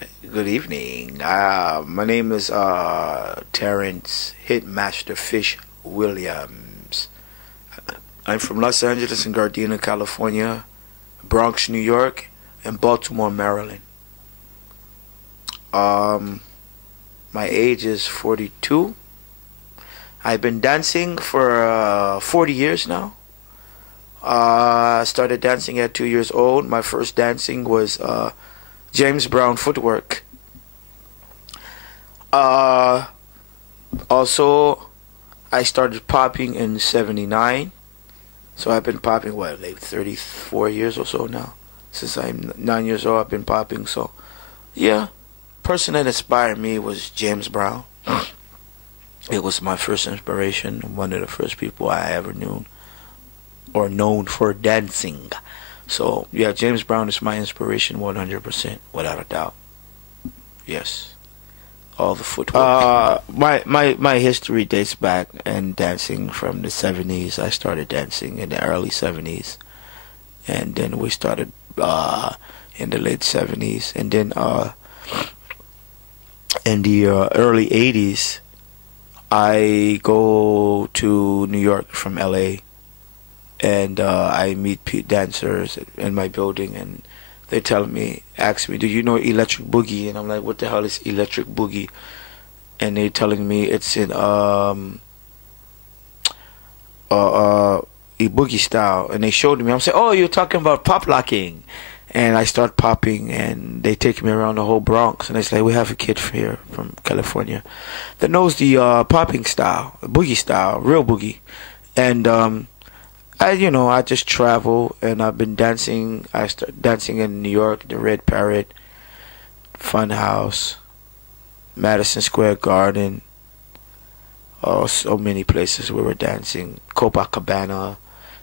Good evening. My name is Terrence Hitmaster Fish Williams. I'm from Los Angeles and Gardena, California, Bronx, New York, and Baltimore, Maryland. Um, my age is 42. I've been dancing for 40 years now. I started dancing at 2 years old. My first dancing was James Brown footwork. Uh, Also, I started popping in '79. So I've been popping, what, like 34 years or so now. Since I'm 9 years old, I've been popping. So, yeah, person that inspired me was James Brown. It was my first inspiration, one of the first people I ever knew or known for dancing. So, yeah, James Brown is my inspiration 100%, without a doubt. Yes. All the footwork. My history dates back in dancing from the '70s. I started dancing in the early '70s, and then we started in the late '70s, and then in the early '80s, I go to New York from LA, and I meet dancers in my building, and they tell me, ask me, do you know Electric Boogie? And I'm like, what the hell is Electric Boogie? And they're telling me it's in a boogie style, and they showed me. I'm saying, oh, you're talking about pop locking, and I start popping, and they take me around the whole Bronx, and it's like, we have a kid here from California that knows the popping style, boogie style, real boogie, and I just travel, and I've been dancing. I started dancing in New York, the Red Parrot, Funhouse, Madison Square Garden. Oh, so many places we were dancing. Copacabana,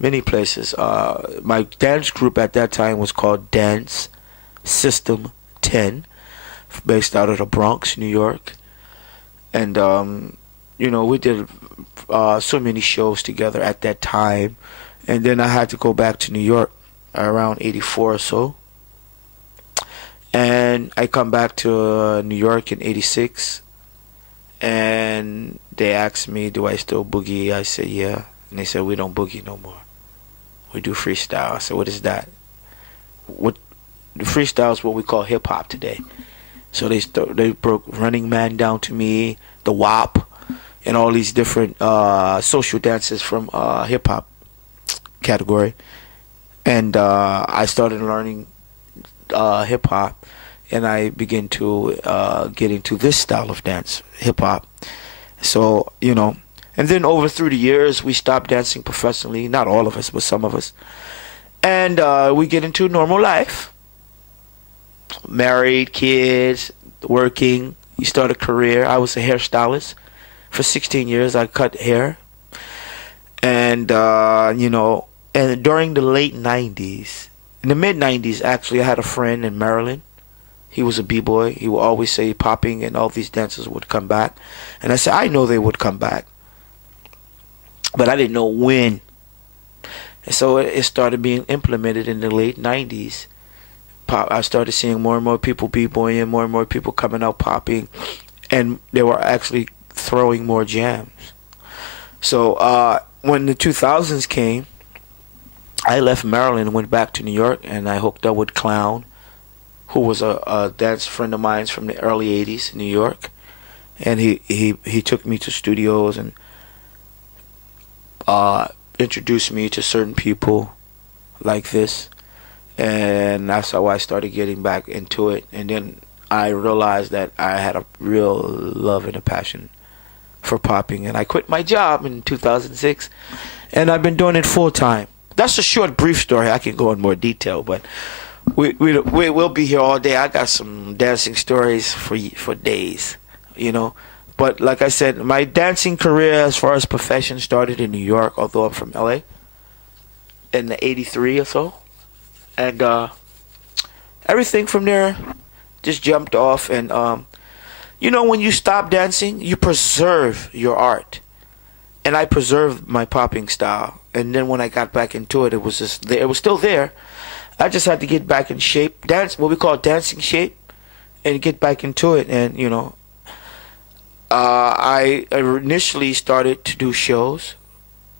many places. My dance group at that time was called Dance System 10, based out of the Bronx, New York. And, we did so many shows together at that time. And then I had to go back to New York around '84 or so. And I come back to New York in '86. And they asked me, do I still boogie? I said, yeah. And they said, we don't boogie no more. We do freestyle. I said, what is that? What the freestyle is what we call hip hop today. So they broke Running Man down to me, the WAP, and all these different social dances from hip hop category. And I started learning hip hop, and I began to get into this style of dance, hip hop. So, and then over through the years, we stopped dancing professionally. Not all of us, but some of us. And we get into normal life. Married, kids, working. You start a career. I was a hairstylist. For 16 years, I cut hair. And, and during the late 90s, in the mid 90s, actually, I had a friend in Maryland. He was a b-boy. He would always say popping and all these dances would come back. And I said, I know they would come back, but I didn't know when. And so it started being implemented in the late 90s. I started seeing more and more people b-boying, more and more people coming out popping, and they were actually throwing more jams. So when the 2000s came, I left Maryland and went back to New York, and I hooked up with Clown, who was a dance friend of mine from the early '80s in New York, and he took me to studios and introduced me to certain people like this, and that's how I started getting back into it. And then I realized that I had a real love and a passion for popping, and I quit my job in 2006, and I've been doing it full time. That's a short, brief story. I can go in more detail, but we'll be here all day. I got some dancing stories for days, But like I said, my dancing career as far as profession started in New York, although I'm from LA, in the '83 or so. And everything from there just jumped off. And, when you stop dancing, you preserve your art. And I preserved my popping style. And then when I got back into it, it was still there. I just had to get back in shape, what we call dancing shape, and get back into it. And I initially started to do shows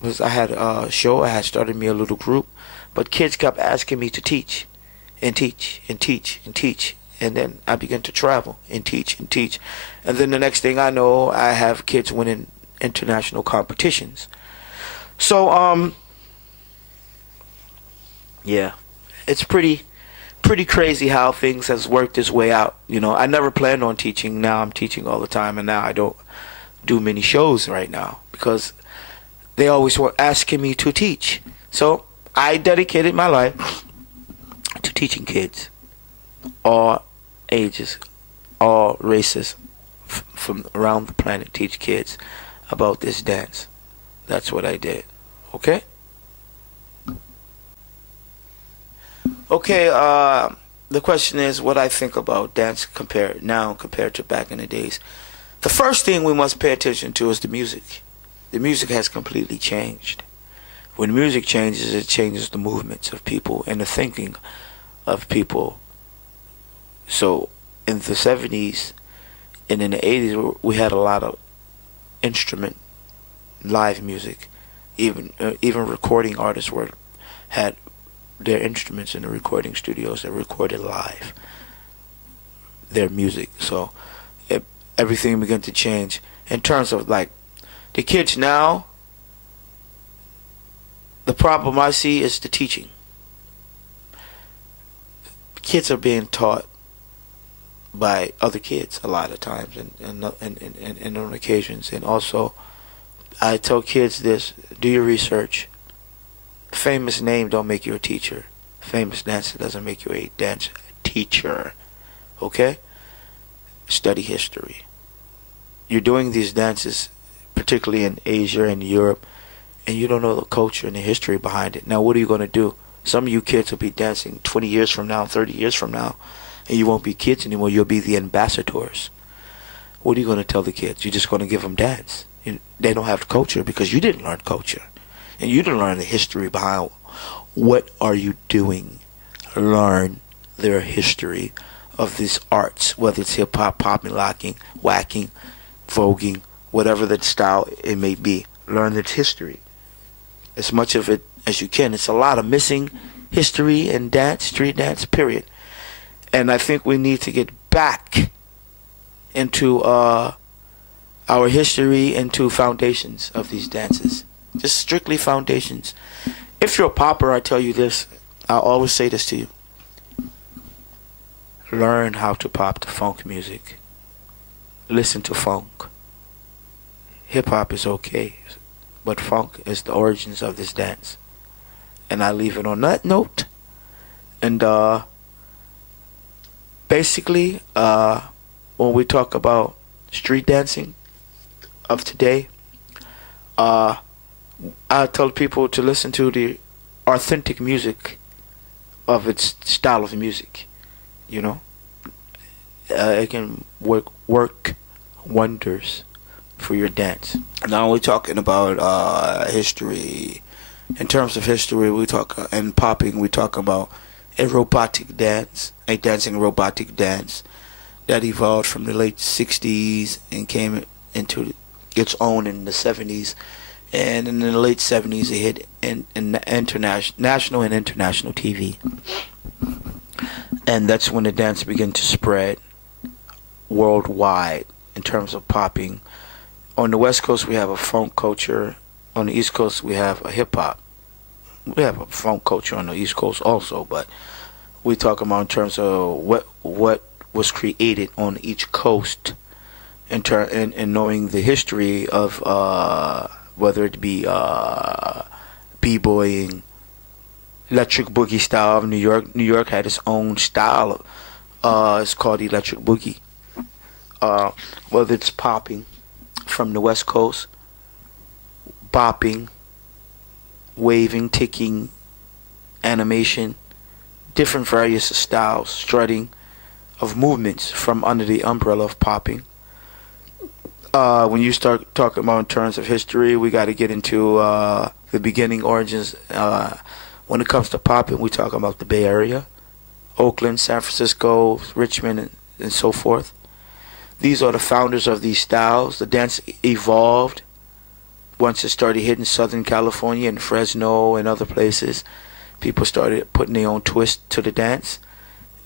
because I had a show. I had started me a little group, but kids kept asking me to teach and teach and teach and teach. And then I began to travel and teach and teach. And then the next thing I know, I have kids winning international competitions. So, yeah, it's pretty crazy how things has worked its way out. I never planned on teaching. Now I'm teaching all the time, and now I don't do many shows right now because they always were asking me to teach. So I dedicated my life to teaching kids, all ages, all races, from around the planet. Teach kids about this dance. That's what I did. Okay. Okay, the question is what I think about dance compared to back in the days. The first thing we must pay attention to is the music. The music has completely changed. When music changes, it changes the movements of people and the thinking of people. So in the 70s and in the 80s, we had a lot of instrument live music. Even recording artists had their instruments in the recording studios that recorded live their music. So everything began to change in terms of like the kids now. The problem I see is the teaching. Kids are being taught by other kids a lot of times and on occasions. And also I tell kids this: do your research. Famous name don't make you a teacher. Famous dancer doesn't make you a dance teacher. Okay? Study history. You're doing these dances, particularly in Asia and Europe, and you don't know the culture and the history behind it. Now, what are you going to do? Some of you kids will be dancing 20 years from now, 30 years from now, and you won't be kids anymore. You'll be the ambassadors. What are you going to tell the kids? You're just going to give them dance. They don't have culture because you didn't learn culture. And you didn't learn the history behind what are you doing. Learn their history of these arts, whether it's hip-hop, popping, locking, whacking, voguing, whatever the style it may be. Learn its history. As much of it as you can. It's a lot of missing history in dance, street dance, period. And I think we need to get back into our history, into foundations of these dances. Just strictly foundations. If you're a popper, I tell you this. I always say this to you. Learn how to pop the funk music. Listen to funk. Hip-hop is okay, but funk is the origins of this dance. And I leave it on that note. And basically, when we talk about street dancing of today, I tell people to listen to the authentic music of its style of music. It can work wonders for your dance. Now we're talking about history. In terms of history, we talk and popping. We talk about a robotic dance, a dancing robotic dance that evolved from the late '60s and came into its own in the '70s. And in the late 70s, it hit in national and international TV. And that's when the dance began to spread worldwide in terms of popping. On the West Coast, we have a funk culture. On the East Coast, we have a hip-hop. We have a funk culture on the East Coast also, but we talk about in terms of what was created on each coast in knowing the history of whether it be b-boying, electric boogie style of New York. New York had its own style. It's called electric boogie. Whether it's popping from the West Coast, bopping, waving, ticking, animation, different various styles, strutting of movements from under the umbrella of popping. When you start talking about in terms of history, we got to get into the beginning origins. When it comes to popping, we talk about the Bay Area, Oakland, San Francisco, Richmond, and so forth. These are the founders of these styles. The dance evolved once it started hitting Southern California and Fresno and other places. People started putting their own twist to the dance,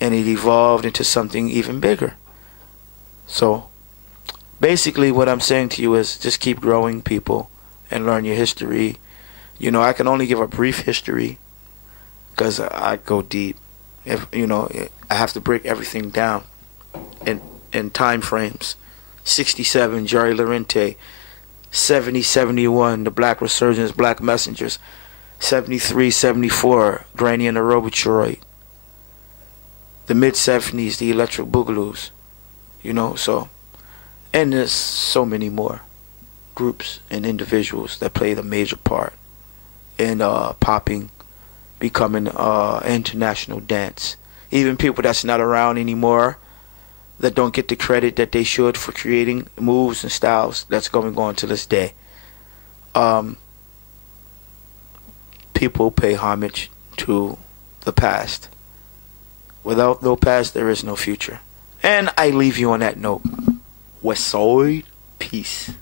and it evolved into something even bigger. So basically what I'm saying to you is just keep growing, people, and learn your history. You know, I can only give a brief history because I go deep. If you know, I have to break everything down in time frames. 67, Jerry Lorente. 70, 71, the Black Resurgence, Black Messengers. 73, 74, Granny and the Robotroid. The mid-70s, the Electric Boogaloos. You know, so. And there's so many more groups and individuals that played a major part in popping, becoming international dance. Even people that's not around anymore, that don't get the credit that they should for creating moves and styles that's going on to this day. People pay homage to the past. Without no past, there is no future. And I leave you on that note. West Side, peace.